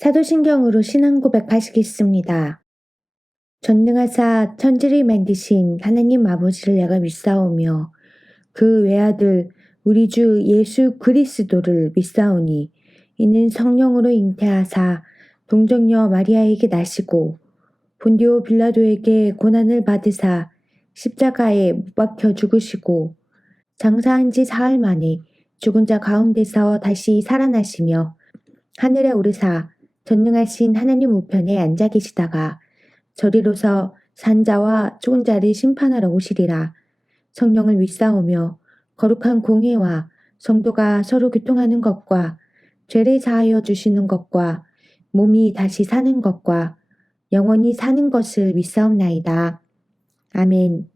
사도신경으로 신앙 고백하시겠습니다. 전능하사 천지를 만드신 하나님 아버지를 내가 믿사오며 그 외아들 우리 주 예수 그리스도를 믿사오니 이는 성령으로 잉태하사 동정녀 마리아에게 나시고 본디오 빌라도에게 고난을 받으사 십자가에 못 박혀 죽으시고 장사한 지 사흘 만에 죽은 자 가운데서 다시 살아나시며 하늘에 오르사 전능하신 하나님 우편에 앉아 계시다가 저리로서 산자와 죽은 자를 심판하러 오시리라. 성령을 믿사오며 거룩한 공회와 성도가 서로 교통하는 것과 죄를 사하여 주시는 것과 몸이 다시 사는 것과 영원히 사는 것을 믿사옵나이다. 아멘.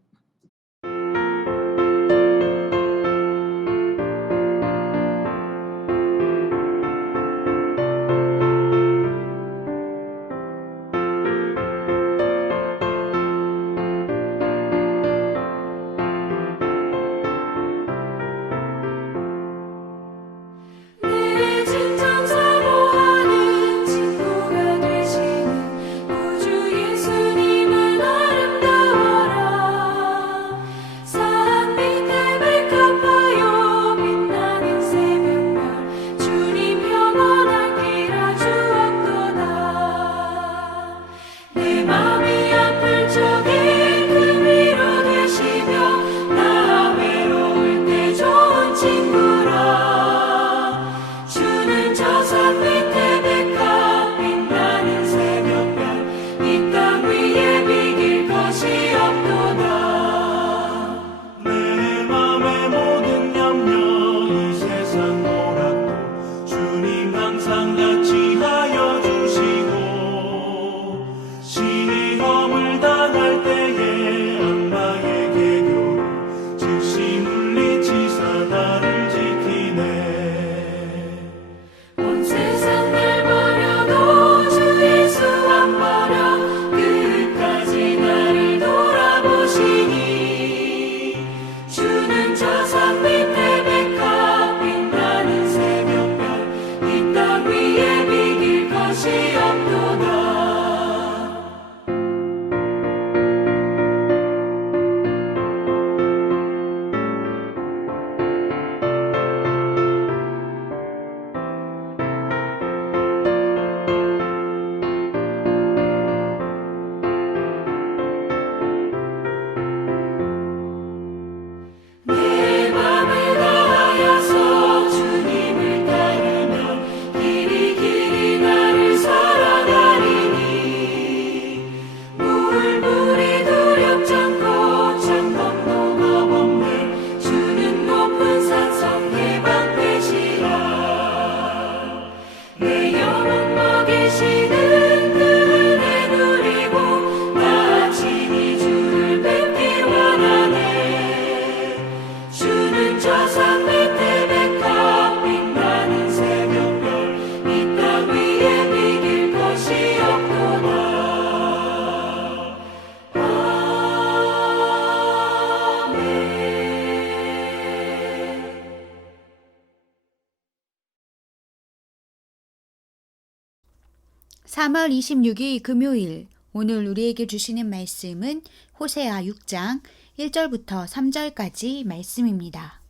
(3월 26일) 금요일, 오늘 우리에게 주시는 말씀은 호세아 6장 1절부터 3절까지 말씀입니다.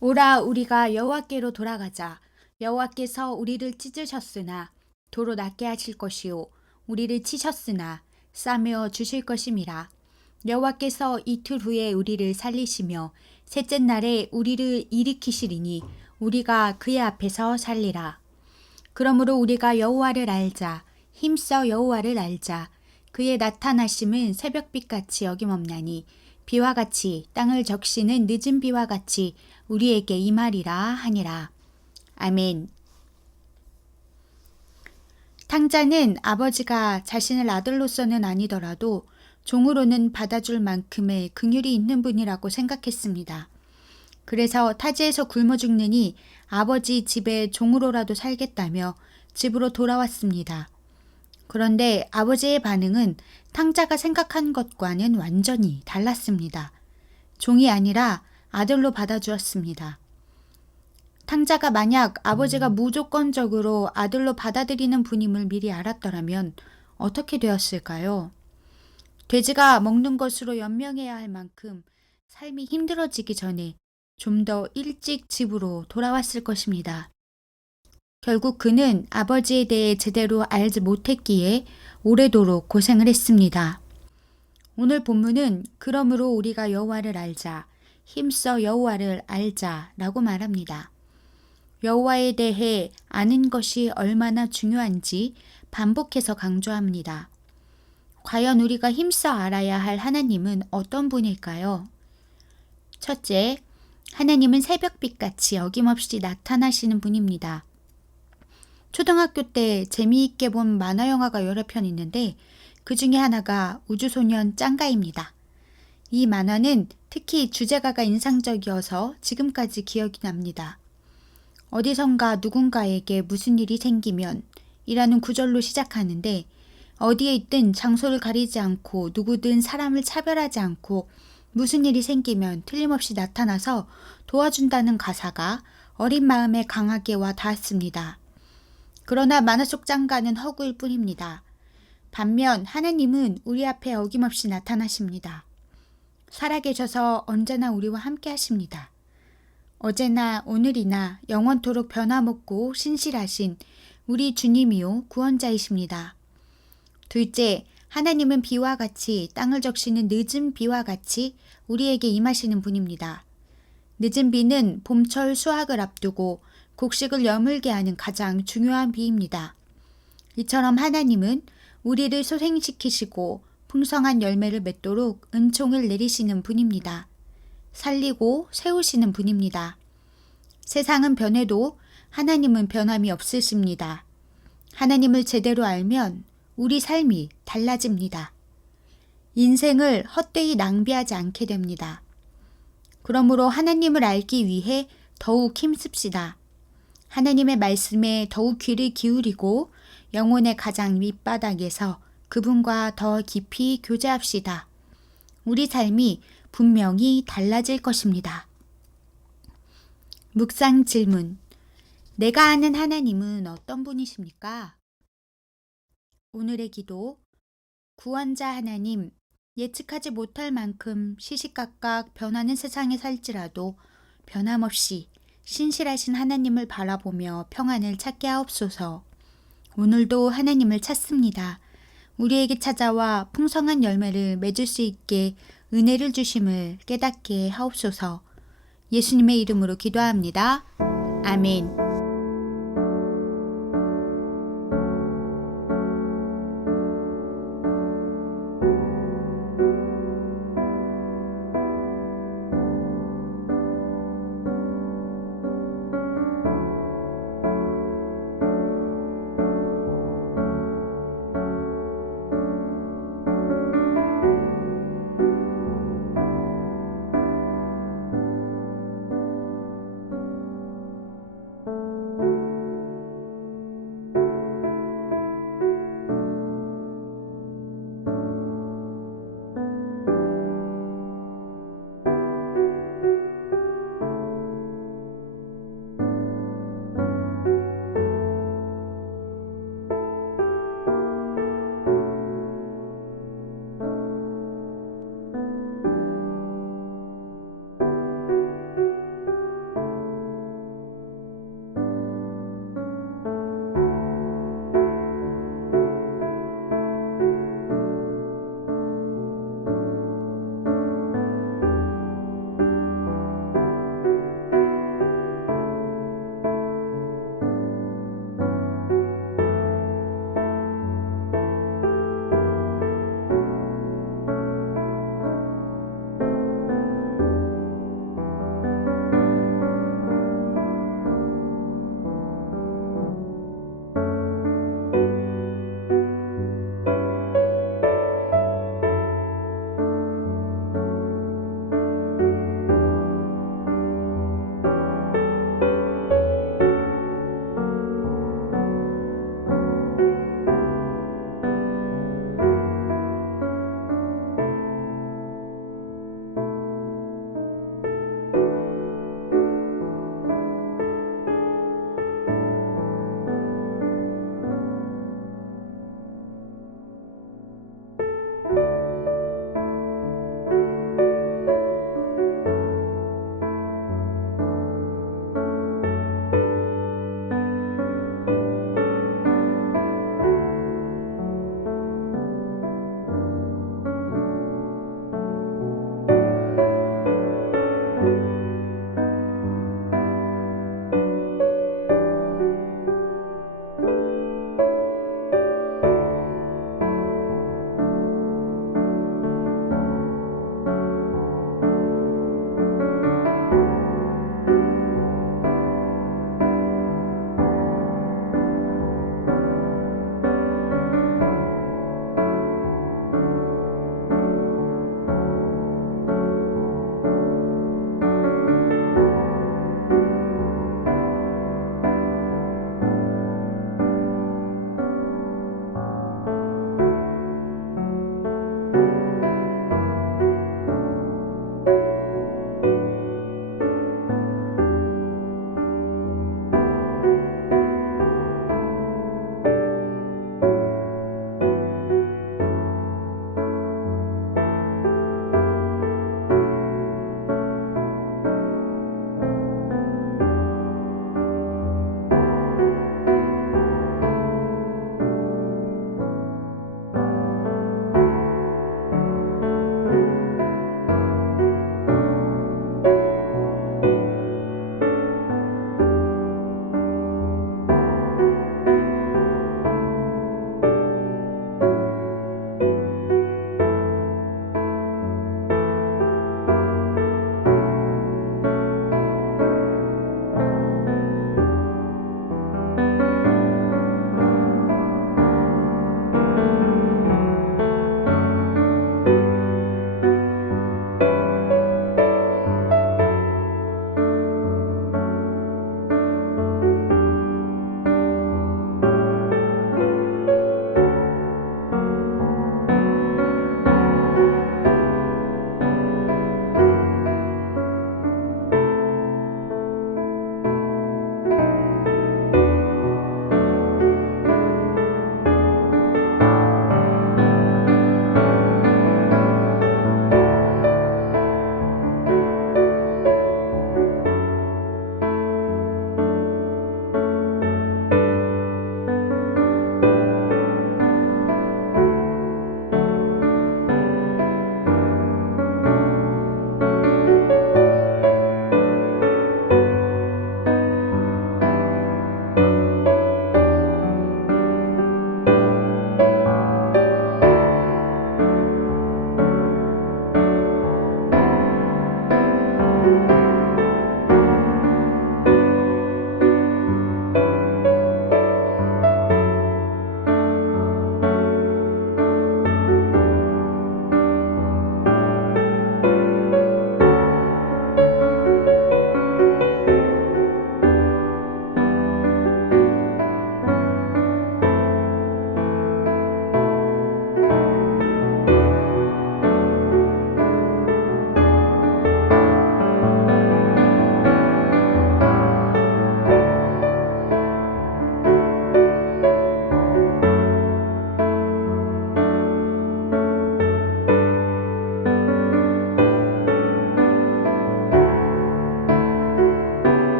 오라, 우리가 여호와께로 돌아가자. 여호와께서 우리를 찢으셨으나 도로 낫게 하실 것이요 우리를 치셨으나 싸매어 주실 것임이라. 여호와께서 이틀 후에 우리를 살리시며 셋째 날에 우리를 일으키시리니 우리가 그의 앞에서 살리라. 그러므로 우리가 여호와를 알자. 힘써 여호와를 알자. 그의 나타나심은 새벽빛같이 어김없나니 비와 같이 땅을 적시는 늦은 비와 같이 우리에게 임하리라 하니라. 아멘. 탕자는 아버지가 자신을 아들로서는 아니더라도 종으로는 받아줄 만큼의 긍휼이 있는 분이라고 생각했습니다. 그래서 타지에서 굶어 죽느니 아버지 집에 종으로라도 살겠다며 집으로 돌아왔습니다. 그런데 아버지의 반응은 탕자가 생각한 것과는 완전히 달랐습니다. 종이 아니라 아들로 받아주었습니다. 탕자가 만약 아버지가 무조건적으로 아들로 받아들이는 분임을 미리 알았더라면 어떻게 되었을까요? 돼지가 먹는 것으로 연명해야 할 만큼 삶이 힘들어지기 전에 좀 더 일찍 집으로 돌아왔을 것입니다. 결국 그는 아버지에 대해 제대로 알지 못했기에 오래도록 고생을 했습니다. 오늘 본문은 그러므로 우리가 여호와를 알자, 힘써 여호와를 알자라고 말합니다. 여호와에 대해 아는 것이 얼마나 중요한지 반복해서 강조합니다. 과연 우리가 힘써 알아야 할 하나님은 어떤 분일까요? 첫째, 하나님은 새벽빛같이 어김없이 나타나시는 분입니다. 초등학교 때 재미있게 본 만화 영화가 여러 편 있는데 그 중에 하나가 우주소년 짱가입니다. 이 만화는 특히 주제가가 인상적이어서 지금까지 기억이 납니다. 어디선가 누군가에게 무슨 일이 생기면 이라는 구절로 시작하는데 어디에 있든 장소를 가리지 않고 누구든 사람을 차별하지 않고 무슨 일이 생기면 틀림없이 나타나서 도와준다는 가사가 어린 마음에 강하게 와 닿았습니다. 그러나 만화 속 짱가는 허구일 뿐입니다. 반면 하나님은 우리 앞에 어김없이 나타나십니다. 살아계셔서 언제나 우리와 함께 하십니다. 어제나 오늘이나 영원토록 변함없고 신실하신 우리 주님이요 구원자이십니다. 둘째, 하나님은 비와 같이 땅을 적시는 늦은 비와 같이 우리에게 임하시는 분입니다. 늦은 비는 봄철 수확을 앞두고 곡식을 여물게 하는 가장 중요한 비입니다. 이처럼 하나님은 우리를 소생시키시고 풍성한 열매를 맺도록 은총을 내리시는 분입니다. 살리고 세우시는 분입니다. 세상은 변해도 하나님은 변함이 없으십니다. 하나님을 제대로 알면 우리 삶이 달라집니다. 인생을 헛되이 낭비하지 않게 됩니다. 그러므로 하나님을 알기 위해 더욱 힘씁시다. 하나님의 말씀에 더욱 귀를 기울이고 영혼의 가장 밑바닥에서 그분과 더 깊이 교제합시다. 우리 삶이 분명히 달라질 것입니다. 묵상 질문. 내가 아는 하나님은 어떤 분이십니까? 오늘의 기도. 구원자 하나님, 예측하지 못할 만큼 시시각각 변하는 세상에 살지라도 변함없이 신실하신 하나님을 바라보며 평안을 찾게 하옵소서. 오늘도 하나님을 찾습니다. 우리에게 찾아와 풍성한 열매를 맺을 수 있게 은혜를 주심을 깨닫게 하옵소서. 예수님의 이름으로 기도합니다. 아멘. 주